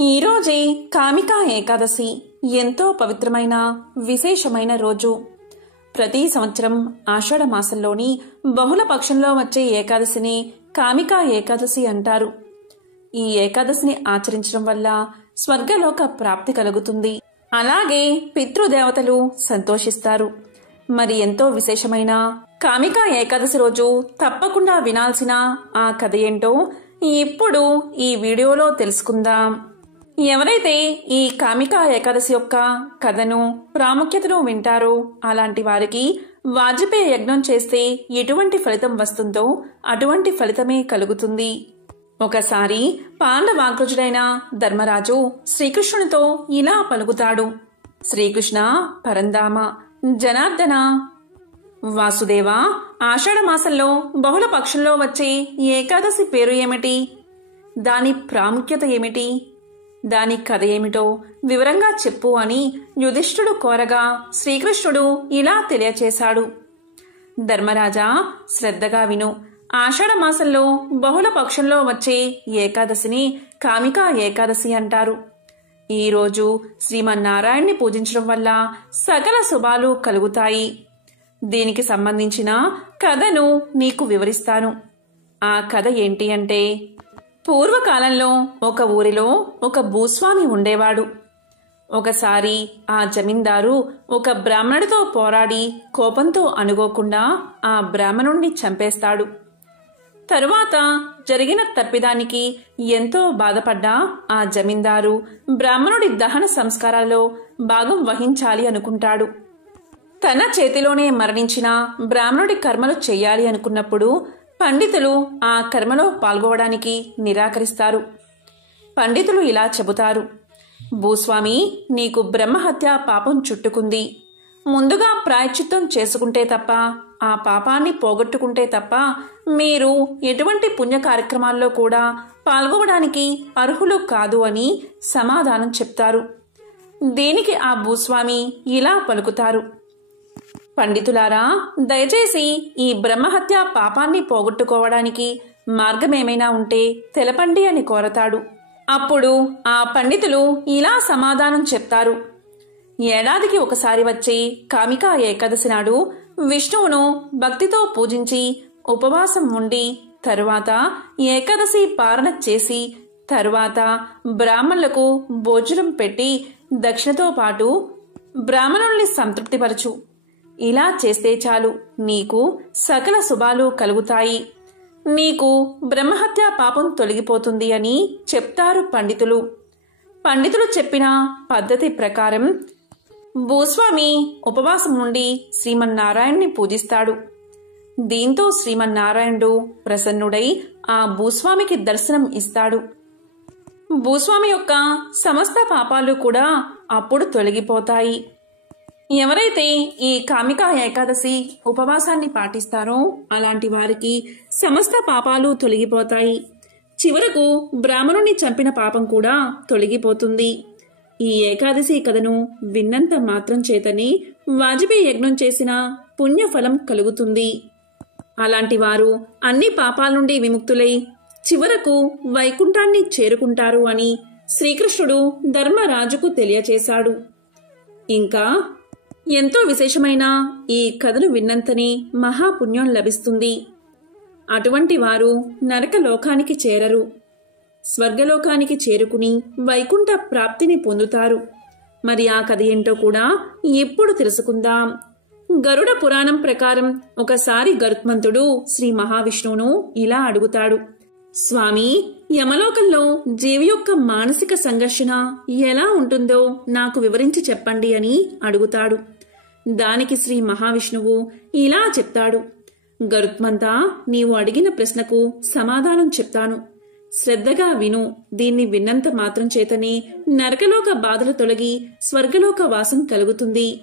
ఈరోజే కామికా ఏకాదశి ఎంతో పవిత్రమైన విశేషమైన రోజు. ప్రతి సంవత్సరం ఆషాఢ మాసంలోని బహుళ పక్షంలో వచ్చే ఏకాదశిని కామికా ఏకాదశి అంటారు. ఈ ఏకాదశిని ఆచరించడం వల్ల స్వర్గలోక ప్రాప్తి కలుగుతుంది. అలాగే పితృదేవతలు సంతోషిస్తారు. మరి ఎంతో విశేషమైన కామికా ఏకాదశి రోజు తప్పకుండా వినాల్సిన ఆ కథ ఏంటో ఇప్పుడు ఈ వీడియోలో తెలుసుకుందాం. ఎవరైతే ఈ కామికా ఏకాదశి యొక్క కథను ప్రాముఖ్యతను వింటారో అలాంటి వారికి వాజపేయ యజ్ఞం చేస్తే ఎటువంటి ఫలితం వస్తుందో అటువంటి ఫలితమే కలుగుతుంది. ఒకసారి పాండవాగ్రజుడైన ధర్మరాజు శ్రీకృష్ణునితో ఇలా పలుకుతాడు. శ్రీకృష్ణ పరంధామ జనార్దన వాసుదేవ, ఆషాఢ మాసంలో బహుళ పక్షంలో వచ్చే ఏకాదశి పేరు ఏమిటి? దాని ప్రాముఖ్యత ఏమిటి? దాని కథ ఏమిటో వివరంగా చెప్పు అని యుధిష్ఠుడు కోరగా శ్రీకృష్ణుడు ఇలా తెలియచేశాడు. ధర్మరాజా, శ్రద్ధగా విను. ఆషాఢ మాసంలో బహుళ పక్షంలో వచ్చే ఏకాదశిని కామికా ఏకాదశి అంటారు. ఈరోజు శ్రీమన్నారాయణ్ణి పూజించడం వల్ల సకల శుభాలు కలుగుతాయి. దీనికి సంబంధించిన కథను నీకు వివరిస్తాను. ఆ కథ ఏంటి అంటే, పూర్వకాలంలో ఒక ఊరిలో ఒక భూస్వామి ఉండేవాడు. ఒకసారి ఆ జమీందారు ఒక బ్రాహ్మణుడితో పోరాడి కోపంతో అనుకోకుండా ఆ బ్రాహ్మణుణ్ణి చంపేస్తాడు. తరువాత జరిగిన తప్పిదానికి ఎంతో బాధపడ్డ ఆ జమీందారు బ్రాహ్మణుడి దహన సంస్కారాల్లో భాగం వహించాలి అనుకుంటాడు. తన చేతిలోనే మరణించిన బ్రాహ్మణుడి కర్మలు చెయ్యాలి అనుకున్నప్పుడు పండితులు ఆ కర్మలో పాల్గొవడానికి నిరాకరిస్తారు. పండితులు ఇలా చెబుతారు. భూస్వామి, నీకు బ్రహ్మహత్య పాపం చుట్టుకుంది. ముందుగా ప్రాయశ్చిత్తం చేసుకుంటే తప్ప, ఆ పాపాన్ని పోగొట్టుకుంటే తప్ప మీరు ఎటువంటి పుణ్య కార్యక్రమాల్లో కూడా పాల్గొవడానికి అర్హులు కాదు అని సమాధానం చెప్తారు. దీనికి ఆ భూస్వామి ఇలా పలుకుతారు. పండితులారా, దయచేసి ఈ బ్రహ్మహత్య పాపాన్ని పోగొట్టుకోవడానికి మార్గమేమైనా ఉంటే తెలపండి అని కోరతాడు. అప్పుడు ఆ పండితులు ఇలా సమాధానం చెప్తారు. ఏడాదికి ఒకసారి వచ్చే కామికా ఏకాదశి నాడు విష్ణువును భక్తితో పూజించి ఉపవాసం ఉండి తరువాత ఏకాదశి పారణ చేసి తరువాత బ్రాహ్మణులకు భోజనం పెట్టి దక్షిణతో పాటు బ్రాహ్మణుల్ని సంతృప్తిపరచు. ఇలా చేస్తే చాలు, నీకు సకల శుభాలు కలుగుతాయి. నీకు బ్రహ్మహత్య పాపం తొలగిపోతుంది అని చెప్తారు పండితులు. పండితులు చెప్పిన పద్ధతి ప్రకారం భూస్వామి ఉపవాసం ఉండి శ్రీమన్నారాయణ్ణి పూజిస్తాడు. దీంతో శ్రీమన్నారాయణుడు ప్రసన్నుడై ఆ భూస్వామికి దర్శనం ఇస్తాడు. భూస్వామి యొక్క సమస్త పాపాలు కూడా అప్పుడు తొలగిపోతాయి. ఎవరైతే ఈ కామికా ఏకాదశి ఉపవాసాన్ని పాటిస్తారో అలాంటి వారికి సమస్త పాపాలు తొలగిపోతాయి. చివరకు బ్రాహ్మణుణ్ణి చంపిన పాపం కూడా తొలగిపోతుంది. ఈ ఏకాదశి కథను విన్నంత మాత్రం చేతనే వాజపేయ యజ్ఞం చేసిన పుణ్యఫలం కలుగుతుంది. అలాంటి వారు అన్ని పాపాల నుండి విముక్తులై చివరకు వైకుంఠాన్ని చేరుకుంటారు అని శ్రీకృష్ణుడు ధర్మరాజుకు తెలియచేశాడు. ఇంకా ఎంతో విశేషమైన ఈ కథను విన్నంతనే మహాపుణ్యం లభిస్తుంది. అటువంటి వారు నరకలోకానికి చేరరు, స్వర్గలోకానికి చేరుకుని వైకుంఠ ప్రాప్తిని పొందుతారు. మరి ఆ కథ ఏంటో కూడా ఇప్పుడు తెలుసుకుందాం. గరుడ పురాణం ప్రకారం ఒకసారి గరుత్మంతుడు శ్రీ మహావిష్ణువును ఇలా అడుగుతాడు. స్వామి, యమలోకంలో జీవి యొక్క మానసిక సంఘర్షణ ఎలా ఉంటుందో నాకు వివరించి చెప్పండి అని అడుగుతాడు. దానికి శ్రీ మహావిష్ణువు ఇలా చెప్తాడు. గరుత్మంతా, నీవు అడిగిన ప్రశ్నకు సమాధానం చెప్తాను. శ్రద్ధగా విను. దీన్ని విన్నంత మాత్రం చేతనే నరకలోక బాధలు తొలగి స్వర్గలోక వాసం కలుగుతుంది.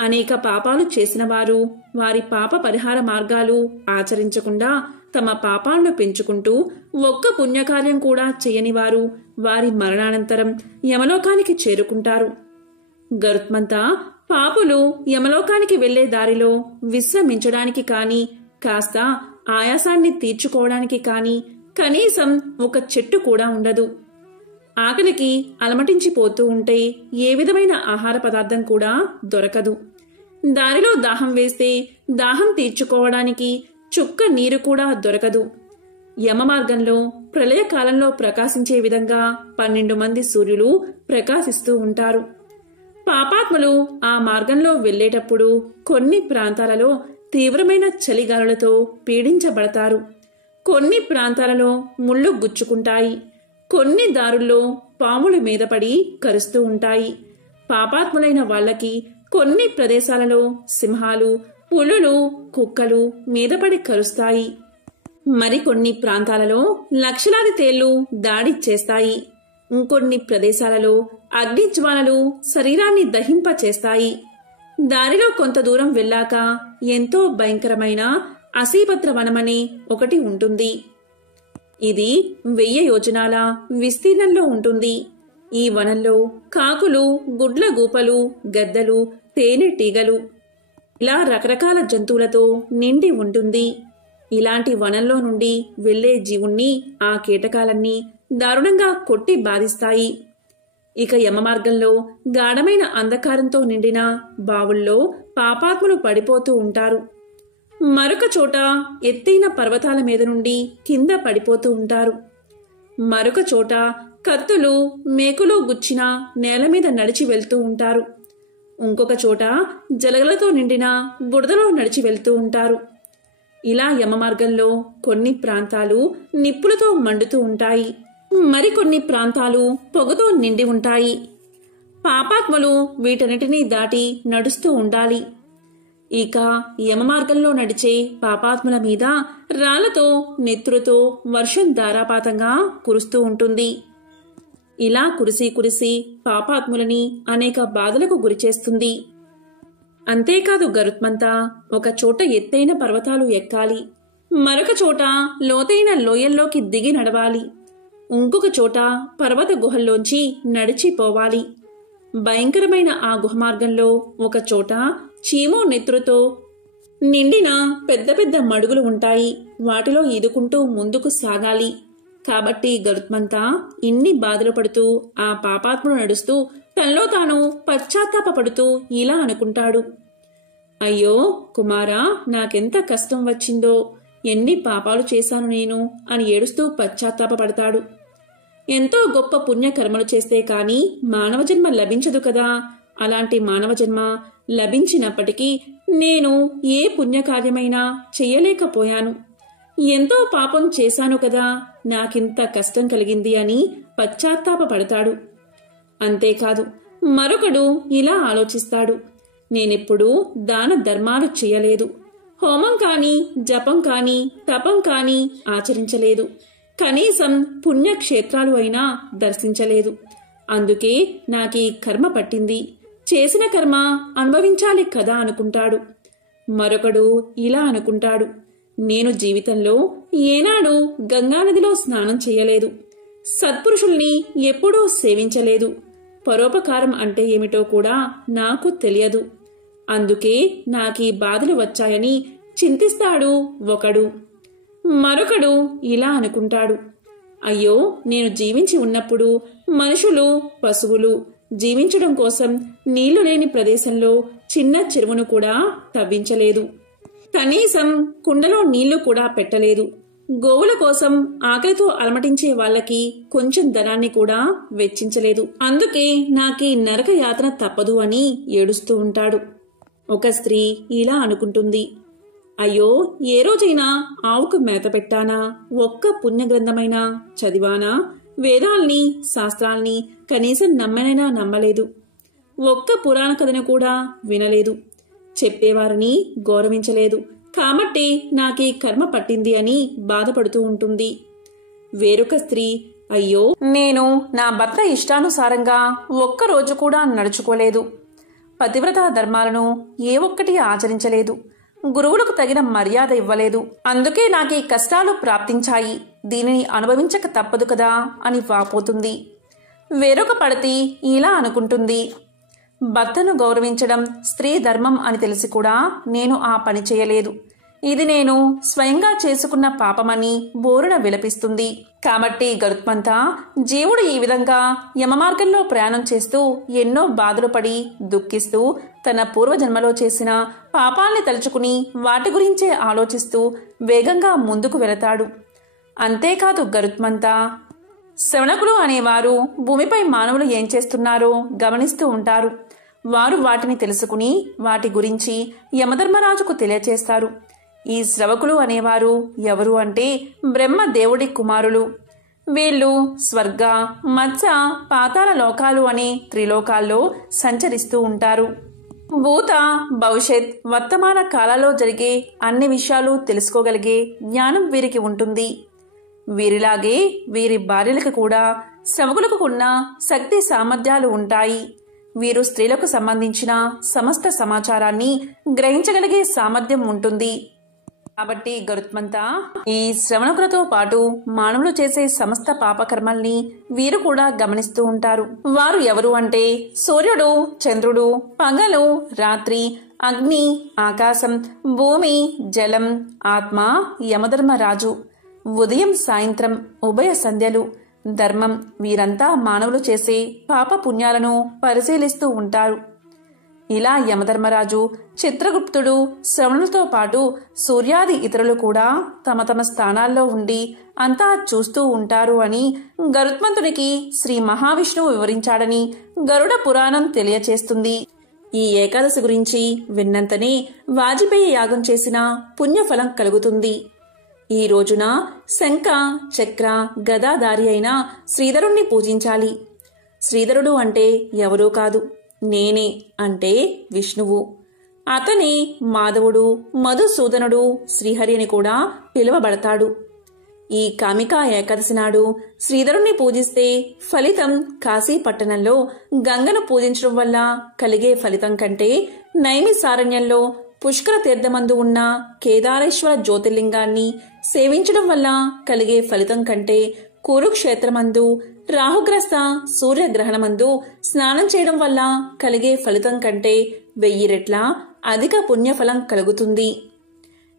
అనేక పాపాలు చేసిన వారు వారి పాప పరిహార మార్గాలు ఆచరించకుండా తమ పాపాలను పెంచుకుంటూ ఒక్క పుణ్యకార్యం కూడా చేయని వారు వారి మరణానంతరం యమలోకానికి చేరుకుంటారు. గరుత్మంతా, పాపులు యమలోకానికి వెళ్లే దారిలో విశ్రమించడానికి కాని, కాస్త ఆయాసాన్ని తీర్చుకోవడానికి కాని కనీసం ఒక చెట్టు కూడా ఉండదు. ఆకలికి అలమటించిపోతూ ఉంటే ఏ విధమైన ఆహార పదార్థం కూడా దొరకదు. దారిలో దాహం వేస్తే దాహం తీర్చుకోవడానికి చుక్క నీరు కూడా దొరకదు. యమ మార్గంలో ప్రళయకాలంలో ప్రకాశించే విధంగా 12 మంది సూర్యులు ప్రకాశిస్తూ ఉంటారు. పాపాత్ములు ఆ మార్గంలో వెళ్లేటప్పుడు కొన్ని ప్రాంతాలలో తీవ్రమైన చలిగాలులతో పీడించబడతారు. కొన్ని ప్రాంతాలలో ముళ్ళు గుచ్చుకుంటాయి. కొన్ని దారుల్లో పాములు మీదపడి కరుస్తూ ఉంటాయి. పాపాత్ములైన వాళ్లకి కొన్ని ప్రదేశాలలో సింహాలు, పులులు, కుక్కలు మీదపడి కరుస్తాయి. మరికొన్ని ప్రాంతాలలో లక్షలాది తేళ్లు దాడి చేస్తాయి. ఇంకొన్ని ప్రదేశాలలో అగ్నిజ్వాలలు శరీరాన్ని దహింపచేస్తాయి. దారిలో కొంత దూరం వెళ్ళాక ఎంతో భయంకరమైన అసీపత్ర వనమని ఒకటి ఉంటుంది. ఇది 1000 యోజనాల విస్తీర్ణంలో ఉంటుంది. ఈ వనంలో కాకులు, గుడ్ల గూపలు, గద్దలు, తేనెటీగలు ఇలా రకరకాల జంతువులతో నిండి ఉంటుంది. ఇలాంటి వనంలో నుండి వెళ్లే జీవుణ్ణి ఆ కీటకాలన్నీ దారుణంగా కొట్టి బాధిస్తాయి. ఇక యమమార్గంలో గాఢమైన అంధకారంతో నిండిన బావుల్లో పాపాత్ములు పడిపోతూ ఉంటారు. మరొక చోట ఎత్తైన పర్వతాల మీద నుండి కింద పడిపోతూ ఉంటారు. మరొక చోట కత్తులు, మేకులు గుచ్చిన నేల మీద నడిచి వెళ్తూ ఉంటారు. ఇంకొక చోట జలగలతో నిండిన బురదలో నడిచి వెళ్తూ ఉంటారు. ఇలా యమమార్గంలో కొన్ని ప్రాంతాలు నిప్పులతో మండుతూ ఉంటాయి. మరికొన్ని ప్రాంతాలు పొగతో నిండి ఉంటాయి. పాపాత్ములు వీటన్నిటినీ దాటి నడుస్తూ ఉండాలి. ఇక యమమార్గంలో నడిచే పాపాత్ముల మీద రాళ్లతో, నెత్తురుతో వర్షం ధారాపాతంగా కురుస్తూ ఉంటుంది. ఇలా కురిసి కురిసి పాపాత్ములని అనేక బాధలకు గురిచేస్తుంది. అంతేకాదు గరుత్మంతా ఒక చోట ఎత్తైన పర్వతాలు ఎక్కాలి. మరొక చోట లోతైన లోయల్లోకి దిగి నడవాలి. ఇంకొక చోట పర్వత గుహల్లోంచి నడిచిపోవాలి. భయంకరమైన ఆ గుహమార్గంలో ఒక చోట చీము, నెత్తురుతో నిండిన పెద్ద పెద్ద మడుగులు ఉంటాయి. వాటిలో ఈదుకుంటూ ముందుకు సాగాలి. కాబట్టి గరుత్మంతా ఇన్ని బాధలు పడుతూ ఆ పాపాత్ముడు నడుస్తూ తనలో తాను పశ్చాత్తాపపడుతూ ఇలా అనుకుంటాడు. అయ్యో కుమారా, నాకెంత కష్టం వచ్చిందో, ఎన్ని పాపాలు చేశాను నేను అని ఏడుస్తూ పశ్చాత్తాపపడతాడు. ఎంతో గొప్ప పుణ్యకర్మలు చేస్తే కాని మానవ జన్మ లభించదు కదా. అలాంటి మానవ జన్మ లభించినప్పటికీ నేను ఏ పుణ్యకార్యమైనా చెయ్యలేకపోయాను. ఎంతో పాపం చేశాను కదా, నాకింత కష్టం కలిగింది అని పశ్చాత్తాపపడతాడు. అంతేకాదు మరొకడు ఇలా ఆలోచిస్తాడు. నేనెప్పుడూ దాన ధర్మాలు చెయ్యలేదు. హోమం కాని, జపం కాని, తపం కాని ఆచరించలేదు. కనీసం పుణ్యక్షేత్రాలు అయినా దర్శించలేదు. అందుకే నాకీ కర్మ పట్టింది. చేసిన కర్మ అనుభవించాలి కదా అనుకుంటాడు. మరొకడు ఇలా అనుకుంటాడు. నేను జీవితంలో ఏనాడు గంగానదిలో స్నానం చేయలేదు. సత్పురుషుల్ని ఎప్పుడూ సేవించలేదు. పరోపకారం అంటే ఏమిటో కూడా నాకు తెలియదు. అందుకే నాకీ బాధలు వచ్చాయని చింతిస్తాడు ఒకడు. మరొకడు ఇలా అనుకుంటాడు. అయ్యో, నేను జీవించి ఉన్నప్పుడు మనుషులు, పశువులు జీవించడం కోసం నీళ్లు లేని ప్రదేశంలో చిన్న చెరువును కూడా తవ్వించలేదు. కనీసం కుండలో నీళ్లు కూడా పెట్టలేదు. గోవుల కోసం ఆకలితో అలమటించే వాళ్ళకి కొంచెం ధనాన్ని కూడా వెచ్చించలేదు. అందుకే నాకీ నరక యాతన తప్పదు అని ఏడుస్తూ ఉంటాడు. ఒక స్త్రీ ఇలా అనుకుంటుంది. అయ్యో, ఏ రోజైనా ఆవుకు మేత పెట్టానా? ఒక్క పుణ్యగ్రంథమైనా చదివానా? వేదాల్ని, శాస్త్రాల్ని కనీసం నమ్మనైనా నమ్మలేదు. ఒక్క పురాణ కథను కూడా వినలేదు. చెప్పేవారిని గౌరవించలేదు. కాబట్టి నాకీ కర్మ పట్టింది అని బాధపడుతూ ఉంటుంది. వేరొక స్త్రీ, అయ్యో, నేను నా భర్త ఇష్టానుసారంగా ఒక్కరోజు కూడా నడుచుకోలేదు. పతివ్రతా ధర్మాలను ఏ ఒక్కటి ఆచరించలేదు. గురువులకు తగిన మర్యాద ఇవ్వలేదు. అందుకే నాకీ కష్టాలు ప్రాప్తించాయి. దీనిని అనుభవించక తప్పదు కదా అని వాపోతుంది. వేరొక పడతి ఇలా అనుకుంటుంది. భర్తను గౌరవించడం స్త్రీ ధర్మం అని తెలిసి కూడా నేను ఆ పని చేయలేదు. ఇది నేను స్వయంగా చేసుకున్న పాపమని బోరున విలపిస్తుంది. కాబట్టి గరుత్మంత, జీవుడు ఈ విధంగా యమమార్గంలో ప్రయాణం చేస్తూ ఎన్నో బాధలు పడి దుఃఖిస్తూ తన పూర్వజన్మలో చేసిన పాపాల్ని తలుచుకుని వాటి గురించే ఆలోచిస్తూ వేగంగా ముందుకు వెళతాడు. అంతేకాదు గరుత్మంత, శ్రవణకులు అనేవారు భూమిపై మానవులు ఏం చేస్తున్నారో గమనిస్తూ ఉంటారు. వారు వాటిని తెలుసుకుని వాటి గురించి యమధర్మరాజుకు తెలియచేస్తారు. ఈ శ్రవకులు అనేవారు ఎవరు అంటే బ్రహ్మ దేవుడి కుమారులు. వీళ్ళు స్వర్గ, మత్స్య, పాతాళ లోకాలు అనే త్రిలోకాల్లో సంచరిస్తూ ఉంటారు. భూత, భవిష్యత్, వర్తమాన కాలాల్లో జరిగే అన్ని విషయాలు తెలుసుకోగలిగే జ్ఞానం వీరికి ఉంటుంది. వీరిలాగే వీరి భార్యలకు కూడా శ్రవకులకు ఉన్న శక్తి సామర్థ్యాలు ఉంటాయి. వీరు స్త్రీలకు సంబంధించిన సమస్త సమాచారాన్ని గ్రహించగలిగే సామర్థ్యం ఉంటుంది. కాబట్టి గరుత్మంత, ఈ శ్రవణకులతో పాటు మానవులు చేసే సమస్త పాపకర్మల్ని వీరు కూడా గమనిస్తూ ఉంటారు. వారు ఎవరు అంటే సూర్యుడు, చంద్రుడు, పగలు, రాత్రి, అగ్ని, ఆకాశం, భూమి, జలం, ఆత్మ, యమధర్మరాజు, ఉదయం సాయంత్రం ఉభయ సంధ్యలు, ధర్మం. వీరంతా మానవులు చేసే పాప పుణ్యాలను పరిశీలిస్తూ ఉంటారు. ఇలా యమధర్మరాజు, చిత్రగుప్తుడు, శ్రవణులతో పాటు సూర్యాది ఇతరులు కూడా తమ తమ స్థానాల్లో ఉండి అంతా చూస్తూ ఉంటారు అని గరుత్మంతునికి శ్రీ మహావిష్ణువు వివరించాడని గరుడ పురాణం తెలియచేస్తుంది. ఈ ఏకాదశి గురించి విన్నంతనే వాజపేయి యాగం చేసిన పుణ్యఫలం కలుగుతుంది. ఈ రోజున శంఖ, చక్ర, గదాధారి అయిన శ్రీధరుణ్ణి పూజించాలి. శ్రీధరుడు అంటే ఎవరూ కాదు, నేనే అంటే విష్ణువు. అతని మాధవుడు, మధుసూదనుడు, శ్రీహరి అని కూడా పిలువబడతాడు. ఈ కామికా ఏకాదశి నాడు శ్రీధరుణ్ణి పూజిస్తే ఫలితం కాశీ పట్టణంలో గంగను పూజించడం వల్ల కలిగే ఫలితం కంటే నైమిసారణ్యంలో పుష్కర తీర్థమందు ఉన్న కేదారేశ్వర జ్యోతిర్లింగాన్ని సేవించడం వల్ల కలిగే ఫలితం కంటే కురుక్షేత్రమందు రాహుగ్రస్త సూర్యగ్రహణమందు స్నానం చేయడం వల్ల కలిగే ఫలితం కంటే 1000 రెట్ల అధిక పుణ్యఫలం కలుగుతుంది.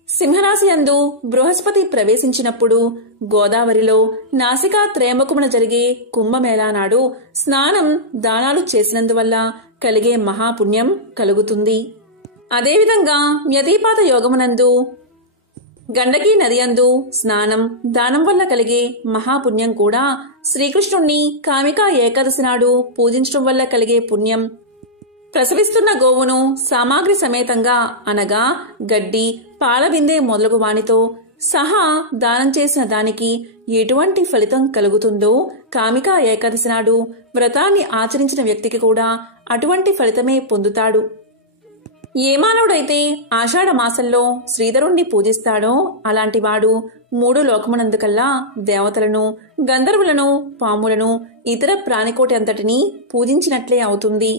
సింహరాశి యందు బృహస్పతి ప్రవేశించినప్పుడు గోదావరిలో నాసికా త్రయంబకమున జరిగే కుంభమేళా నాడు స్నానం, దానాలు చేసినందువల్ల కలిగే మహాపుణ్యం కలుగుతుంది. అదేవిధంగా వ్యతిపాత యోగమునందు గండకీ నది యందు స్నానం, దానం వల్ల కలిగే మహాపుణ్యం కూడా శ్రీకృష్ణుణ్ణి కామికా ఏకాదశి నాడు పూజించడం వల్ల కలిగే పుణ్యం, ప్రసవిస్తున్న గోవును సామాగ్రి సమేతంగా అనగా గడ్డి, పాలబిందె మొదలగు వానితో సహా దానం చేసిన దానికి ఎటువంటి ఫలితం కలుగుతుందో కామికా ఏకాదశి నాడు వ్రతాన్ని ఆచరించిన వ్యక్తికి కూడా అటువంటి ఫలితమే పొందుతాడు. ఏ మానవుడైతే ఆషాఢ మాసంలో శ్రీధరుణ్ణి పూజిస్తాడో అలాంటివాడు 3 లోకమునందుకల్లా దేవతలను, గంధర్వులను, పాములను, ఇతర ప్రాణికోటి అంతటినీ పూజించినట్లే అవుతుంది.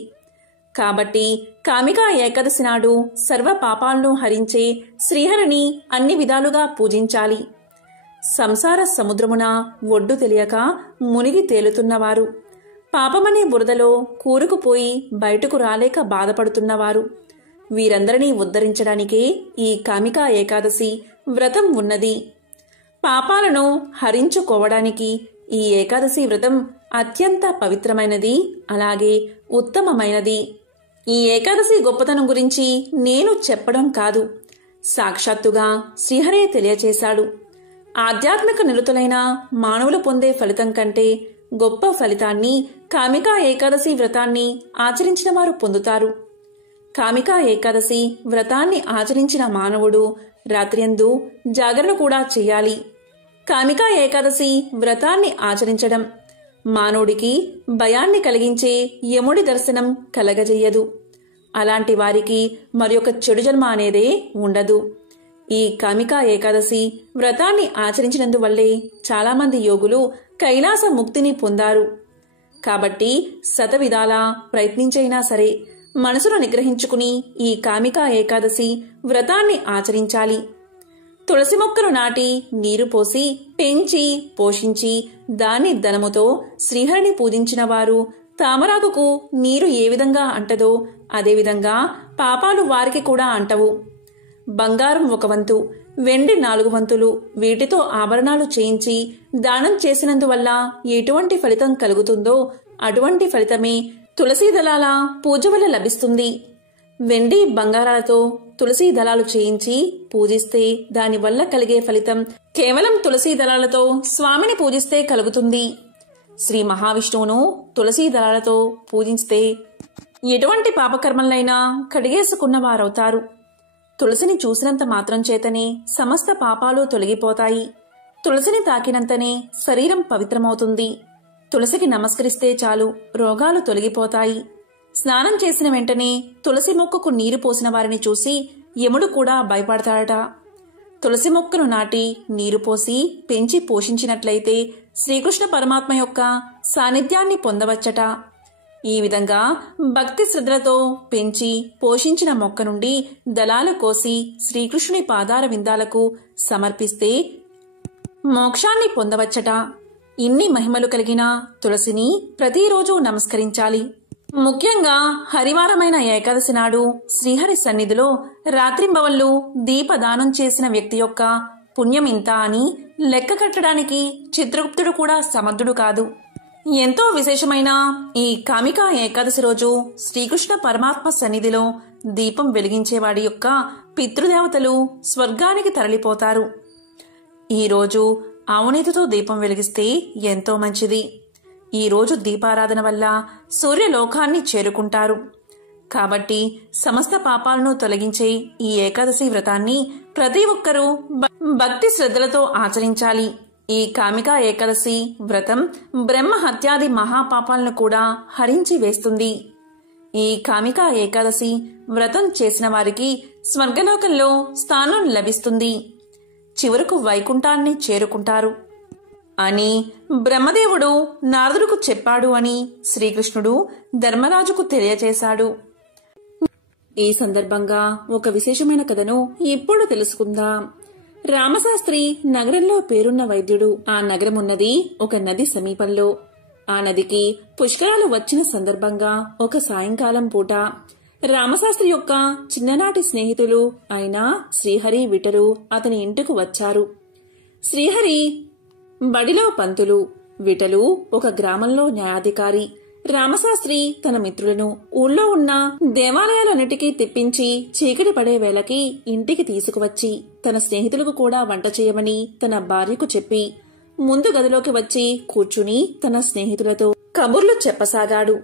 కాబట్టి కామికా ఏకాదశి నాడు సర్వ పాపాలను హరించే శ్రీహరిని అన్ని విధాలుగా పూజించాలి. సంసార సముద్రమున ఒడ్డు తెలియక మునిగి తేలుతున్నవారు, పాపమనే బురదలో కూరుకుపోయి బయటకు రాలేక బాధపడుతున్నవారు, వీరందరినీ ఉద్ధరించడానికే ఈ కామికా ఏకాదశి వ్రతం ఉన్నది. పాపాలను హరించుకోవడానికి ఈ ఏకాదశి వ్రతం అత్యంత పవిత్రమైనది, అలాగే ఉత్తమమైనది. ఈ ఏకాదశి గొప్పతనం గురించి నేను చెప్పడం కాదు, సాక్షాత్తుగా శ్రీహరే తెలియచేశాడు. ఆధ్యాత్మిక నిరతులైన మానవులు పొందే ఫలితం కంటే గొప్ప ఫలితాన్ని కామికా ఏకాదశి వ్రతాన్ని ఆచరించిన వారు పొందుతారు. కామికా ఏకాదశి వ్రతాన్ని ఆచరించిన మానవుడు రాత్రియందు జాగరణ కూడా చెయ్యాలి. కామికా ఏకాదశి వ్రతాన్ని ఆచరించడం మానవుడికి భయాన్ని కలిగించే యముడి దర్శనం కలగజెయ్యదు. అలాంటి వారికి మరొక చెడు జన్మ అనేదే ఉండదు. ఈ కామికా ఏకాదశి వ్రతాన్ని ఆచరించినందువల్లే చాలామంది యోగులు కైలాస ముక్తిని పొందారు. కాబట్టి శతవిధాలా ప్రయత్నించైనా సరే మనసును నిగ్రహించుకుని ఈ కామికా ఏకాదశి వ్రతాన్ని ఆచరించాలి. తులసి మొక్కను నాటి నీరు పోసి పెంచి పోషించి దాని ధనముతో శ్రీహరిని పూజించిన వారు తామరాకుకు నీరు ఏ విధంగా అంటదో అదేవిధంగా పాపాలు వారికి కూడా అంటవు. బంగారం 1 వంతు, వెండి 4 వంతులు వీటితో ఆభరణాలు చేయించి దానం చేసినందువల్ల ఎటువంటి ఫలితం కలుగుతుందో అటువంటి ఫలితమే తులసీ దళాల పూజ వల్ల లభిస్తుంది. వెండి బంగారాలతో తులసీ దళాలు చేయించి పూజిస్తే దానివల్ల కలిగే ఫలితం కేవలం తులసీ దళాలతో స్వామిని పూజిస్తే కలుగుతుంది. శ్రీ మహావిష్ణువును తులసీ దళాలతో పూజిస్తే ఎటువంటి పాపకర్మలైనా కడిగేసుకున్న వారవుతారు. తులసిని చూసినంత మాత్రం చేతనే సమస్త పాపాలు తొలగిపోతాయి. తులసిని తాకినంతనే శరీరం పవిత్రమవుతుంది. తులసికి నమస్కరిస్తే చాలు రోగాలు తొలగిపోతాయి. స్నానం చేసిన వెంటనే తులసి మొక్కకు నీరు పోసిన వారిని చూసి యముడు కూడా భయపడతాడట. తులసి మొక్కను నాటి నీరు పోసి పెంచి పోషించినట్లయితే శ్రీకృష్ణ పరమాత్మ యొక్క సాన్నిధ్యాన్ని పొందవచ్చట. ఈ విధంగా భక్తి శ్రద్ధలతో పెంచి పోషించిన మొక్క నుండి దళాలు కోసి శ్రీకృష్ణుని పాదార విందాలకు సమర్పిస్తే మోక్షాన్ని పొందవచ్చట. ఇన్ని మహిమలు కలిగిన తులసిని ప్రతిరోజు నమస్కరించాలి. ముఖ్యంగా హరివారమైన ఏకాదశి నాడు శ్రీహరి సన్నిధిలో రాత్రింబవళ్లు దీపదానం చేసిన వ్యక్తి యొక్క పుణ్యం ఇంత అని లెక్క కట్టడానికి చిత్రగుప్తుడు కూడా సమర్థుడు కాదు. ఎంతో విశేషమైన ఈ కామికా ఏకాదశి రోజు శ్రీకృష్ణ పరమాత్మ సన్నిధిలో దీపం వెలిగించేవాడి యొక్క పితృదేవతలు స్వర్గానికి తరలిపోతారు. ఈరోజు ఆవునేతితో దీపం వెలిగిస్తే ఎంతో మంచిది. ఈరోజు దీపారాధన వల్ల సూర్యలోకాన్ని చేరుకుంటారు. కాబట్టి సమస్త పాపాలను తొలగించే ఈ ఏకాదశి వ్రతాన్ని ప్రతి ఒక్కరూ భక్తి శ్రద్ధలతో ఆచరించాలి. ఈ కామికా ఏకాదశి వ్రతం బ్రహ్మ హత్యాది మహాపాపాలను కూడా హరించి వేస్తుంది. ఈ కామికా ఏకాదశి వ్రతం చేసిన వారికి స్వర్గలోకంలో స్థానం లభిస్తుంది. చివరకు వైకుంఠాన్ని చేరుకుంటారు అని బ్రహ్మదేవుడు నారదుడుకు చెప్పాడు అని శ్రీకృష్ణుడు ధర్మరాజుకు తెలియచేశాడు. ఈ సందర్భంగా ఒక విశేషమైన కథను ఇప్పుడు తెలుసుకుందాం. రామశాస్త్రి నగరంలో పేరున్న వైద్యుడు. ఆ నగరమున్నది ఒక నది సమీపంలో. ఆ నదికి పుష్కరాలు వచ్చిన సందర్భంగా ఒక సాయంకాలం పూట రామశాస్త్రి యొక్క చిన్ననాటి స్నేహితులు అయిన శ్రీహరి, విఠలు అతని ఇంటికి వచ్చారు. శ్రీహరి బడిలో పంతులు, విఠలు ఒక గ్రామంలో న్యాయాధికారి. రామశాస్త్రి తన మిత్రులను ఊళ్ళో ఉన్న దేవాలయాలన్నిటికీ తిప్పించి చీకటి పడే వేళకి ఇంటికి తీసుకువచ్చి తన స్నేహితులకు కూడా వంట చేయమని తన భార్యకు చెప్పి ముందు గదిలోకి వచ్చి కూర్చుని తన స్నేహితులతో కబుర్లు చెప్పసాగాడు.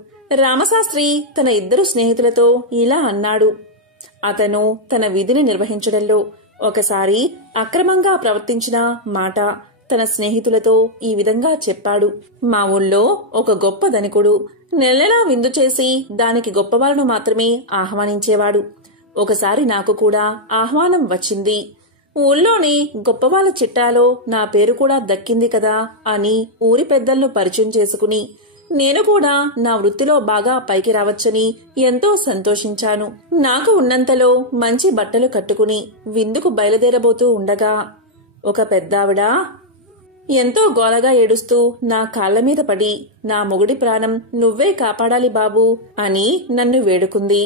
రామశాస్త్రి తన 2 స్నేహితులతో ఇలా అన్నాడు. అతను తన విధిని నిర్వహించడంలో ఒకసారి అక్రమంగా ప్రవర్తించిన మాట తన స్నేహితులతో ఈ విధంగా చెప్పాడు. మా ఊళ్ళో ఒక గొప్ప ధనికుడు నెలలా విందు చేసి దానికి గొప్పవాళ్ళను మాత్రమే ఆహ్వానించేవాడు. ఒకసారి నాకు కూడా ఆహ్వానం వచ్చింది. ఊళ్ళోని గొప్పవాళ్ళ చిట్టాలో నా పేరు కూడా దక్కింది కదా అని ఊరి పెద్దలను పరిచయం చేసుకుని నేను కూడా నా వృత్తిలో బాగా పైకి రావచ్చని ఎంతో సంతోషించాను. నాకు ఉన్నంతలో మంచి బట్టలు కట్టుకుని విందుకు బయలుదేరబోతూ ఉండగా ఒక పెద్దావిడ ఎంతో గోలగా ఏడుస్తూ నా కాళ్ల మీద పడి నా మొగుడి ప్రాణం నువ్వే కాపాడాలి బాబూ అని నన్ను వేడుకుంది.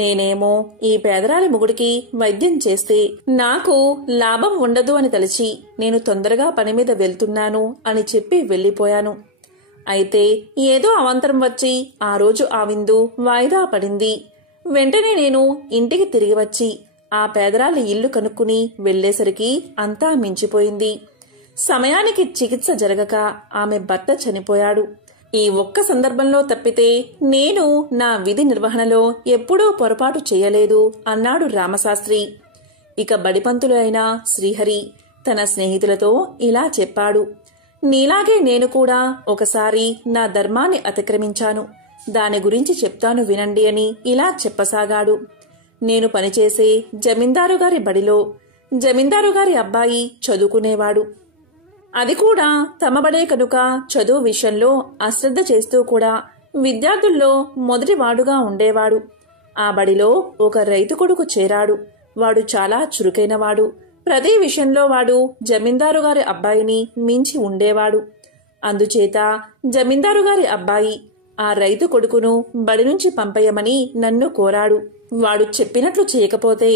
నేనేమో ఈ పేదరాలి మొగుడికి వైద్యం చేస్తే నాకు లాభం ఉండదు అని తలచి నేను తొందరగా పని మీద వెళ్తున్నాను అని చెప్పి వెళ్లిపోయాను. అయితే ఏదో అవాంతరం వచ్చి ఆ రోజు ఆ విందు వాయిదా పడింది. వెంటనే నేను ఇంటికి తిరిగి వచ్చి ఆ పేదరాలి ఇల్లు కనుక్కుని వెళ్లేసరికి అంతా మించిపోయింది. సమయానికి చికిత్స జరగక ఆమె భర్త చనిపోయాడు. ఈ ఒక్క సందర్భంలో తప్పితే నేను నా విధి నిర్వహణలో ఎప్పుడూ పొరపాటు చేయలేదు అన్నాడు రామశాస్త్రి. ఇక బడిపంతులు అయిన శ్రీహరి తన స్నేహితులతో ఇలా చెప్పాడు. నీలాగే నేను కూడా ఒకసారి నా ధర్మాన్ని అతిక్రమించాను. దాని గురించి చెప్తాను వినండి అని ఇలా చెప్పసాగాడు. నేను పనిచేసే జమీందారుగారి బడిలో జమీందారుగారి అబ్బాయి చదువుకునేవాడు. అది కూడా తమ బడే కనుక చదువు విషయంలో అశ్రద్ధ చేస్తూ కూడా విద్యార్థుల్లో మొదటివాడుగా ఉండేవాడు. ఆ బడిలో ఒక రైతు కొడుకు చేరాడు. వాడు చాలా చురుకైనవాడు. ప్రతి విషయంలో వాడు జమీందారుగారి అబ్బాయిని మించి ఉండేవాడు. అందుచేత జమీందారుగారి అబ్బాయి ఆ రైతు కొడుకును బడి నుంచి పంపేయమని నన్ను కోరాడు. వాడు చెప్పినట్లు చేయకపోతే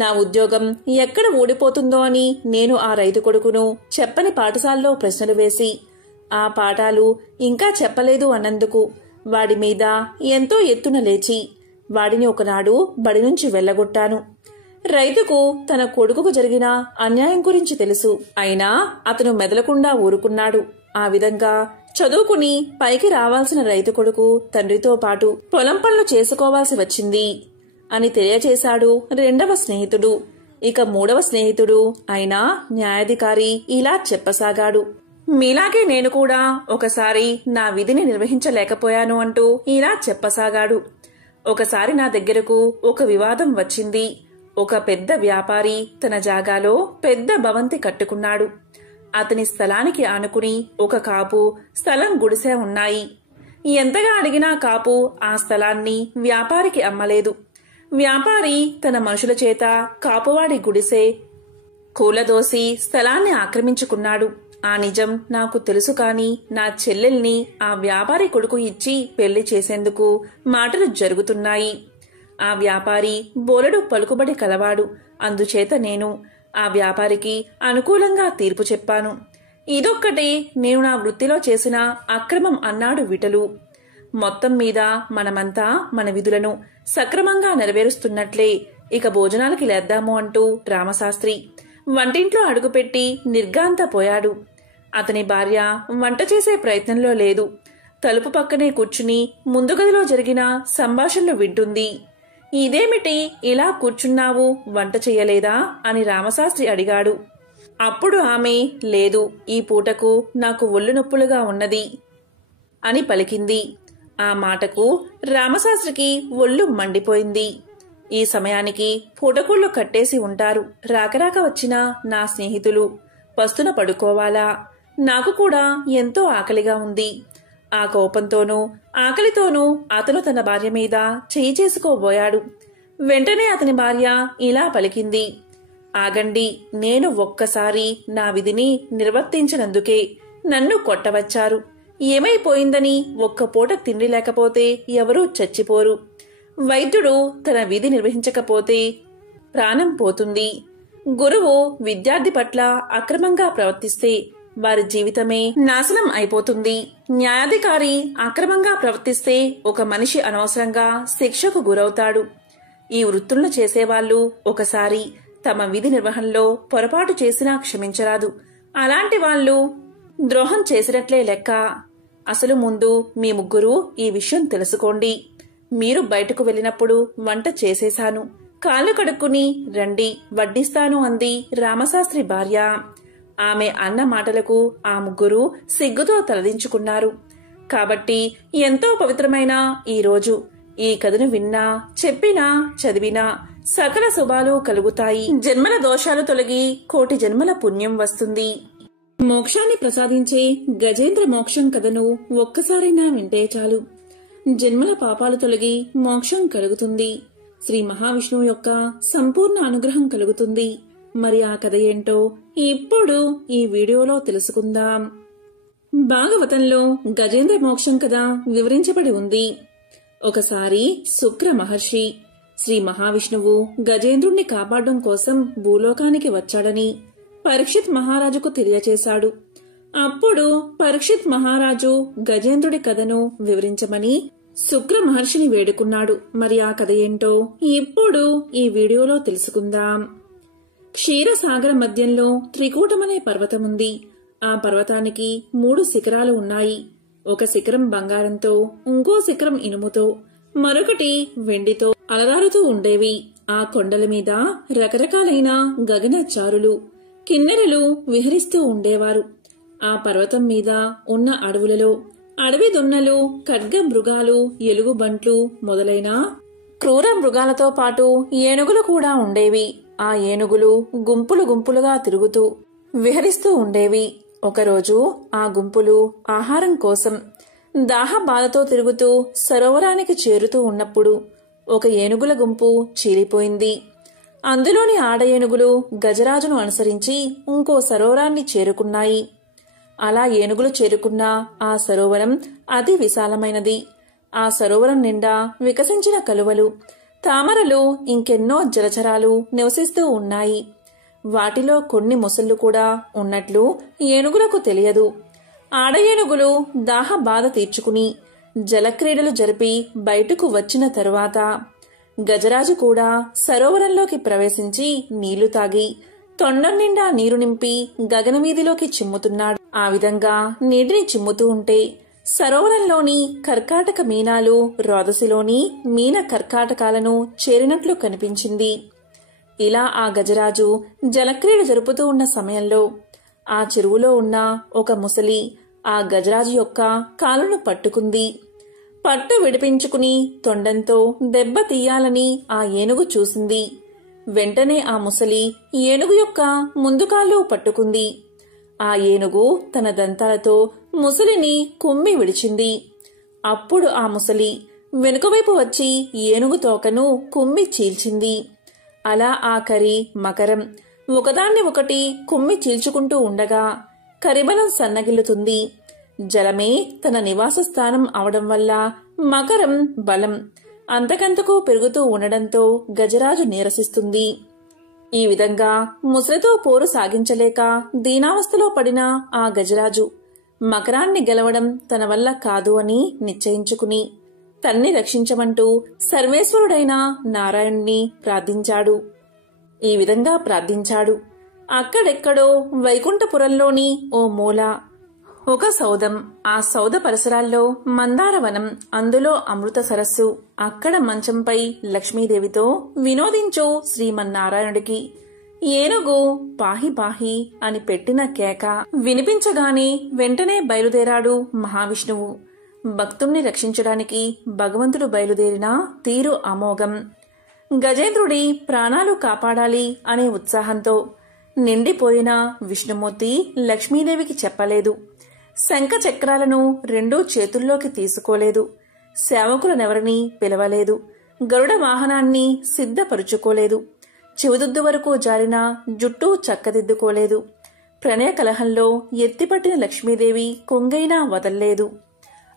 నా ఉద్యోగం ఎక్కడ ఊడిపోతుందో అని నేను ఆ రైతు కొడుకును చెప్పని పాఠశాలలో ప్రశ్నలు వేసి ఆ పాఠాలు ఇంకా చెప్పలేదు అన్నందుకు వాడి మీద ఎంతో ఎత్తున లేచి వాడిని ఒకనాడు బడి నుంచి వెళ్లగొట్టాను. రైతుకు తన కొడుకుకు జరిగిన అన్యాయం గురించి తెలుసు. అయినా అతను మెదలకుండా ఊరుకున్నాడు. ఆ విధంగా చదువుకుని పైకి రావాల్సిన రైతు కొడుకు తండ్రితో పాటు పొలం పనులు చేసుకోవాల్సి వచ్చింది అని తెలియచేశాడు రెండవ స్నేహితుడు. ఇక మూడవ స్నేహితుడు అయినా న్యాయాధికారి ఇలా చెప్పసాగాడు. మీలాగే నేను కూడా ఒకసారి నా విధిని నిర్వహించలేకపోయాను అంటూ ఇలా చెప్పసాగాడు. ఒకసారి నా దగ్గరకు ఒక వివాదం వచ్చింది. ఒక పెద్ద వ్యాపారి తన జాగాలో పెద్ద భవంతి కట్టుకున్నాడు. అతని స్థలానికి ఆనుకుని ఒక కాపు స్థలం గుడిసె ఉన్నాయి. ఎంతగా అడిగినా కాపు ఆ స్థలాన్ని వ్యాపారికి అమ్మలేదు. వ్యాపారి తన మనుషుల చేత కాపువాడి గుడిసె కూలదోసి స్థలాన్ని ఆక్రమించుకున్నాడు. ఆ నిజం నాకు తెలుసు కాని నా చెల్లెల్ని ఆ వ్యాపారి కొడుకు ఇచ్చి పెళ్లి చేసేందుకు మాటలు జరుగుతున్నాయి. ఆ వ్యాపారి బోలెడు పలుకుబడి కలవాడు. అందుచేత నేను ఆ వ్యాపారికి అనుకూలంగా తీర్పు చెప్పాను. ఇదొక్కటే నేను నా వృత్తిలో చేసిన అక్రమం అన్నాడు విఠలు. మొత్తం మీద మనమంతా మన విధులను సక్రమంగా నెరవేరుస్తున్నట్లే. ఇక భోజనాలకి లేద్దాము అంటూ రామశాస్త్రి వంటింట్లో అడుగుపెట్టి నిర్గాంతపోయాడు. అతని భార్య వంట చేసే ప్రయత్నంలో లేదు. తలుపు పక్కనే కూర్చుని ముందు గదిలో జరిగిన సంభాషణలు వింటుంది. ఇదేమిటి ఇలా కూర్చున్నావు, వంట చెయ్యలేదా అని రామశాస్త్రి అడిగాడు. అప్పుడు ఆమె లేదు, ఈ పూటకు నాకు ఒళ్ళు నొప్పులుగా ఉన్నది అని పలికింది. ఆ మాటకు రామశాస్త్రికి ఒళ్ళు మండిపోయింది. ఈ సమయానికి పూటకూళ్ళు కట్టేసి ఉంటారు. రాకరాక వచ్చిన నా స్నేహితులు పస్తున పడుకోవాలా? నాకు కూడా ఎంతో ఆకలిగా ఉంది. ఆ కోపంతోనూ ఆకలితోనూ అతను తన భార్య మీద చేయి చేసుకోబోయాడు. వెంటనే అతని భార్య ఇలా పలికింది. ఆగండి, నేను ఒక్కసారి నా విధిని నిర్వర్తించినందుకే నన్ను కొట్టవచ్చారు. ఏమైపోయిందని ఒక్క పూట తిండి లేకపోతే ఎవరూ చచ్చిపోరు. వైద్యుడు తన విధి నిర్వహించకపోతే ప్రాణం పోతుంది. గురువు విద్యార్థి పట్ల అక్రమంగా ప్రవర్తిస్తే వారి జీవితమే నాశనం అయిపోతుంది. న్యాయాధికారి అక్రమంగా ప్రవర్తిస్తే ఒక మనిషి అనవసరంగా శిక్షకు గురవుతాడు. ఈ వృత్తులను చేసేవాళ్లు ఒకసారి తమ విధి నిర్వహణలో పొరపాటు చేసినా క్షమించరాదు. అలాంటి వాళ్లు ద్రోహం చేసినట్లే లెక్క. అసలు ముందు మీ ముగ్గురు ఈ విషయం తెలుసుకోండి. మీరు బయటకు వెళ్లినప్పుడు వంట చేసేశాను. కాళ్ళు కడుక్కుని రండి, వడ్డిస్తాను అంది రామశాస్త్రి భార్య. ఆమె అన్న మాటలకు ఆ ముగ్గురు సిగ్గుతో తలదించుకున్నారు. కాబట్టి ఎంతో పవిత్రమైన ఈ రోజు ఈ కథను విన్నా, చెప్పినా, చదివినా సకల శుభాలు కలుగుతాయి. జన్మల దోషాలు తొలగి కోటి జన్మల పుణ్యం వస్తుంది. మోక్షాన్ని ప్రసాదించే గజేంద్ర మోక్షం కథను ఒక్కసారైనా వింటే చాలు. జన్మల పాపాలు తొలగి మోక్షం కలుగుతుంది. శ్రీ మహావిష్ణువు యొక్క సంపూర్ణ అనుగ్రహం కలుగుతుంది. మరి ఆ కథ ఏంటో ఇప్పుడు ఈ వీడియోలో తెలుసుకుందాం. భాగవతంలో గజేంద్ర మోక్షం కథ వివరించబడి ఉంది. ఒకసారి శుక్ర మహర్షి శ్రీ మహావిష్ణువు గజేంద్రుణ్ణి కాపాడడం కోసం భూలోకానికి వచ్చాడని పరీక్షిత్ మహారాజుకు తెలియచేశాడు. అప్పుడు పరీక్షిత్ మహారాజు గజేంద్రుడి కథను వివరించమని శుక్ర మహర్షిని వేడుకున్నాడు. మరి ఆ కథ ఏంటో ఇప్పుడు ఈ వీడియోలో తెలుసుకుందాం. క్షీరసాగర మధ్యంలో త్రికూటమనే పర్వతముంది. ఆ పర్వతానికి 3 శిఖరాలు ఉన్నాయి. ఒక శిఖరం బంగారంతో, ఇంకో శిఖరం ఇనుముతో, మరొకటి వెండితో అలరారుతూ ఉండేవి. ఆ కొండల మీద రకరకాలైన గగనచారులు, కిన్నెరలు విహరిస్తూ ఉండేవారు. ఆ పర్వతం మీద ఉన్న అడవులలో అడవి దున్నలు, ఖడ్గ మృగాలు, ఎలుగుబంట్లు మొదలైన క్రూర మృగాలతో పాటు ఏనుగులు కూడా ఉండేవి. ఆ ఏనుగులు గుంపులు గుంపులుగా తిరుగుతూ విహరిస్తూ ఉండేవి. ఒకరోజు ఆ గుంపులు ఆహారం కోసం దాహ బాధతో తిరుగుతూ సరోవరానికి చేరుతూ ఉన్నప్పుడు ఒక ఏనుగుల గుంపు చీలిపోయింది. అందులోని ఆడ ఏనుగులు గజరాజును అనుసరించి ఇంకో సరోవరాన్ని చేరుకున్నాయి. అలా ఏనుగులు చేరుకున్న ఆ సరోవరం అతి విశాలమైనది. ఆ సరోవరం నిండా వికసించిన కలువలు, తామరలు, ఇంకెన్నో జలచరాలు నివసిస్తూ ఉన్నాయి. వాటిలో కొన్ని మొసళ్ళు కూడా ఉన్నట్లు ఏనుగులకు తెలియదు. ఆడ ఏనుగులు దాహ బాధ తీర్చుకుని జలక్రీడలు జరిపి బయటకు వచ్చిన తరువాత గజరాజు కూడా సరోవరంలోకి ప్రవేశించి నీళ్లు తాగి తొండం నిండా నీరు నింపి గగనవీధిలోకి చిమ్ముతున్నాడు. ఆ విధంగా నీటిని చిమ్ముతూ ఉంటే సరోవరంలోని కర్కాటక మీనాలు రోదసిలోని మీన కర్కాటకాలను చేరినట్లు కనిపించింది. ఇలా ఆ గజరాజు జలక్రీడ జరుపుతూ ఉన్న సమయంలో ఆ చెరువులో ఉన్న ఒక ముసలి ఆ గజరాజు యొక్క కాలును పట్టుకుంది. పట్టు విడిపించుకుని తొండంతో దెబ్బ తీయాలని ఆ ఏనుగు చూసింది. వెంటనే ఆ ముసలి ఏనుగు యొక్క ముందు కాళ్ళు పట్టుకుంది. ఆ ఏనుగు తన దంతాలతో ముసలిని కుమ్మి విడిచింది. అప్పుడు ఆ ముసలి వెనుకవైపు వచ్చి ఏనుగు తోకను కుమ్మి చీల్చింది. అలా ఆ కరి మకరం ఒకదాన్ని ఒకటి కుమ్మి చీల్చుకుంటూ ఉండగా కరిబలం సన్నగిల్లుతుంది. జలమే తన నివాస స్థానం అవడం వల్ల మకరం బలం అంతకంతకు పెరుగుతూ ఉండడంతో గజరాజు నీరసిస్తుంది. ఈ విధంగా ముసలితో పోరు సాగించలేక దీనావస్థలో పడిన ఆ గజరాజు మకరాన్ని గెలవడం తన వల్ల కాదు అని నిశ్చయించుకుని తన్ని రక్షించమంటూ సర్వేశ్వరుడైన నారాయణుణ్ణి ప్రార్థించాడు. ఈ విధంగా ప్రార్థించాడు. అక్కడెక్కడో వైకుంఠపురంలోని ఓ మూల ఒక సౌధం. ఆ సౌధ పరిసరాల్లో మందారవనం, అందులో అమృత సరస్సు. అక్కడ మంచంపై లక్ష్మీదేవితో వినోదించు శ్రీమన్నారాయణుడికి ఏనుగు పాహి పాహి అని పెట్టిన కేక వినిపించగానే వెంటనే బయలుదేరాడు మహావిష్ణువు. భక్తుణ్ణి రక్షించడానికి భగవంతుడు బయలుదేరిన తీరు అమోఘం. గజేంద్రుడి ప్రాణాలు కాపాడాలి అనే ఉత్సాహంతో నిండిపోయిన విష్ణుమూర్తి లక్ష్మీదేవికి చెప్పలేదు. శంఖ చక్రాలను రెండూ చేతుల్లోకి తీసుకోలేదు. సేవకులనెవరినీ పిలవలేదు. గరుడ వాహనాన్ని సిద్ధపరుచుకోలేదు. చెవిదుద్దు వరకు జారిన జుట్టు చక్కదిద్దుకోలేదు. ప్రణయ కలహంలో ఎత్తిపట్టిన లక్ష్మీదేవి కొంగైనా వదల్లేదు.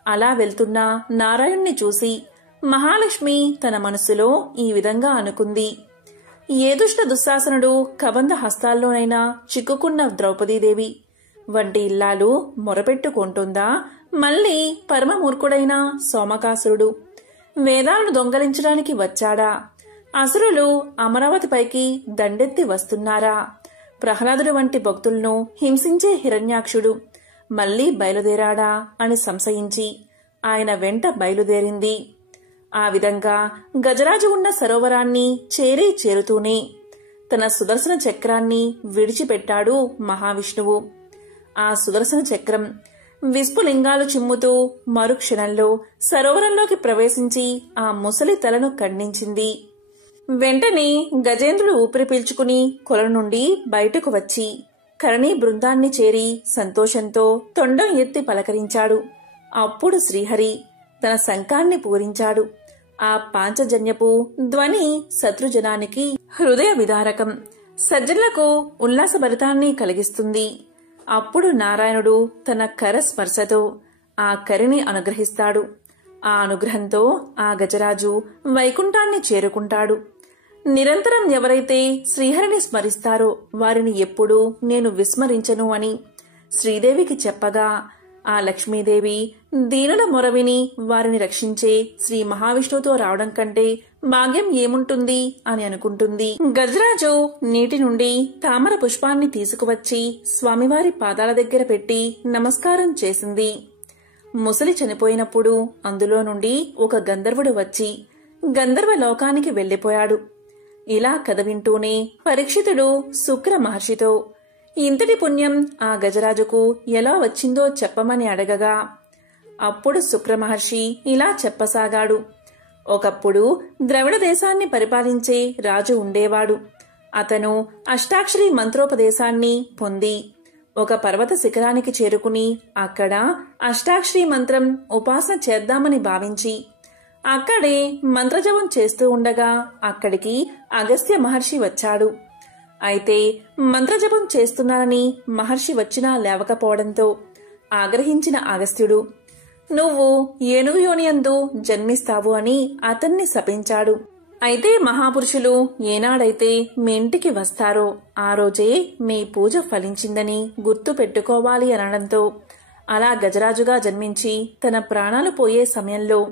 అలా వెళ్తున్న నారాయణ్ణి చూసి మహాలక్ష్మి తన మనసులో ఈ విధంగా అనుకుంది. ఏ దుష్ట దుశ్శాసనుడు కబంధ హస్తాల్లోనైనా చిక్కుకున్న ద్రౌపదీదేవి వంటి ఇల్లాలు మొరపెట్టుకుంటుందా? మళ్లీ పరమమూర్ఖుడైన సోమకాసురుడు వేదాలను దొంగలించడానికి వచ్చాడా? అసురులు అమరావతిపైకి దండెత్తి వస్తున్నారా? ప్రహ్లాదుడు వంటి భక్తులను హింసించే హిరణ్యాక్షుడు మళ్లీ బయలుదేరాడా అని సంశయించి ఆయన వెంట బయలుదేరింది. ఆ విధంగా గజరాజు ఉన్న సరోవరాన్ని చేరుతూనే తన సుదర్శన చక్రాన్ని విడిచిపెట్టాడు మహావిష్ణువు. ఆ సుదర్శన చక్రం విస్ఫులింగాలు చిమ్ముతూ మరుక్షణంలో సరోవరంలోకి ప్రవేశించి ఆ ముసలి తలను ఖండించింది. వెంటనే గజేంద్రుడు ఊపిరి పీల్చుకుని కొల నుండి బయటకు వచ్చి కరణీ బృందాన్ని చేరి సంతోషంతో తొండం ఎత్తి పలకరించాడు. అప్పుడు శ్రీహరి తన శంఖాన్ని పూరించాడు. ఆ పాంచజన్యపు ధ్వని శత్రుజనానికి హృదయ విదారకం, సజ్జనులకు ఉల్లాసభరితాన్ని కలిగిస్తుంది. అప్పుడు నారాయణుడు తన కర స్పర్శతో ఆ కరిని అనుగ్రహిస్తాడు. ఆ అనుగ్రహంతో ఆ గజరాజు వైకుంఠాన్ని చేరుకుంటాడు. నిరంతరం ఎవరైతే శ్రీహరిని స్మరిస్తారో వారిని ఎప్పుడూ నేను విస్మరించను అని శ్రీదేవికి చెప్పగా ఆ లక్ష్మీదేవి దీనుల మొరవిని వారిని రక్షించే శ్రీ మహావిష్ణువుతో రావడం కంటే భాగ్యం ఏముంటుంది అని అనుకుంటుంది. గజరాజు నీటి నుండి తామర పుష్పాన్ని తీసుకువచ్చి స్వామివారి పాదాల దగ్గర పెట్టి నమస్కారం చేసింది. ముసలి చనిపోయినప్పుడు అందులో నుండి ఒక గంధర్వుడు వచ్చి గంధర్వ లోకానికి వెళ్లిపోయాడు. ఇలా కథ వింటూనే పరీక్షితుడు శుక్ర మహర్షితో ఇంతటి పుణ్యం ఆ గజరాజుకు ఎలా వచ్చిందో చెప్పమని అడగగా అప్పుడు శుక్ర మహర్షి ఇలా చెప్పసాగాడు. ఒకప్పుడు ద్రవిడ దేశాన్ని పరిపాలించే రాజు ఉండేవాడు. అతను అష్టాక్షరి మంత్రోపదేశాన్ని పొంది ఒక పర్వత శిఖరానికి చేరుకుని అక్కడ అష్టాక్షరి మంత్రం ఉపాసన చేద్దామని భావించి అక్కడే మంత్రజపం చేస్తూ ఉండగా అక్కడికి అగస్త్య మహర్షి వచ్చాడు. అయితే మంత్రజపం చేస్తున్నానని మహర్షి వచ్చినా లేవకపోవడంతో ఆగ్రహించిన అగస్త్యుడు నువ్వు ఏనుగు యోనియందు జన్మిస్తావు అని అతన్ని శపించాడు. అయితే మహాపురుషులు ఏనాడైతే మీ ఇంటికి వస్తారో ఆ రోజే మీ పూజ ఫలించిందని గుర్తు పెట్టుకోవాలి అనడంతో అలా గజరాజుగా జన్మించి తన ప్రాణాలు పోయే సమయంలో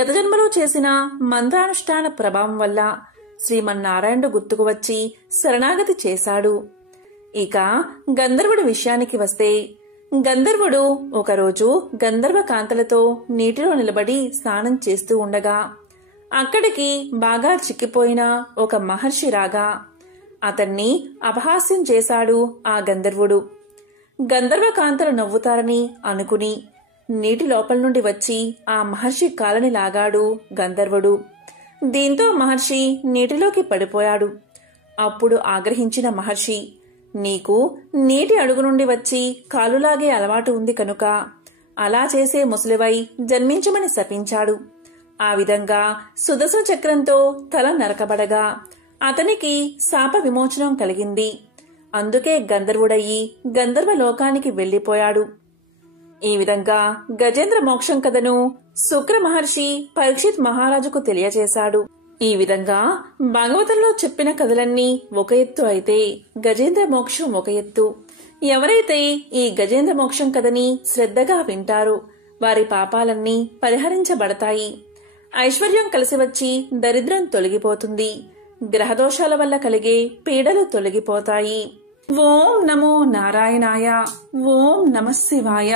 గత జన్మలో చేసిన మంత్రానుష్ఠాన ప్రభావం వల్ల శ్రీమన్నారాయణుడు గుర్తుకు వచ్చి శరణాగతి చేశాడు. ఇక గంధర్వుడి విషయానికి వస్తే, గంధర్వుడు ఒకరోజు గంధర్వ కాంతలతో నీటిలో నిలబడి స్నానం చేస్తూ ఉండగా అక్కడికి బాగా చిక్కిపోయిన ఒక మహర్షి రాగా అతన్ని అపహాస్యం చేశాడు ఆ గంధర్వుడు. గంధర్వ కాంతలు నవ్వుతారని అనుకుని నీటి లోపల నుండి వచ్చి ఆ మహర్షి కాలని లాగాడు గంధర్వుడు. దీంతో మహర్షి నీటిలోకి పడిపోయాడు. అప్పుడు ఆగ్రహించిన మహర్షి, నీకు నీటి అడుగు నుండి వచ్చి కాలులాగే అలవాటు ఉంది కనుక అలా చేసే ముసలివై జన్మించమని శపించాడు. ఆ విధంగా సుదర్శన చక్రంతో తల నరకబడగా అతనికి శాప విమోచనం కలిగింది. అందుకే గంధర్వుడయ్యి గంధర్వ లోకానికి వెళ్లిపోయాడు. ఈ విధంగా గజేంద్ర మోక్షం కథను శుక్ర మహర్షి పరీక్షిత్ మహారాజుకు తెలియజేశాడు. ఈ విధంగా భాగవతంలో చెప్పిన కథలన్నీ ఒక ఎత్తు అయితే గజేంద్ర మోక్షం ఒక ఎత్తు. ఎవరైతే ఈ గజేంద్ర మోక్షం కథని శ్రద్ధగా వింటారో వారి పాపాలన్నీ పరిహరించబడతాయి. ఐశ్వర్యం కలిసి వచ్చి దరిద్రం తొలగిపోతుంది. గ్రహదోషాల వల్ల కలిగే పీడలు తొలగిపోతాయి. ఓం నమో నారాయణాయ. ఓం నమః శివాయ.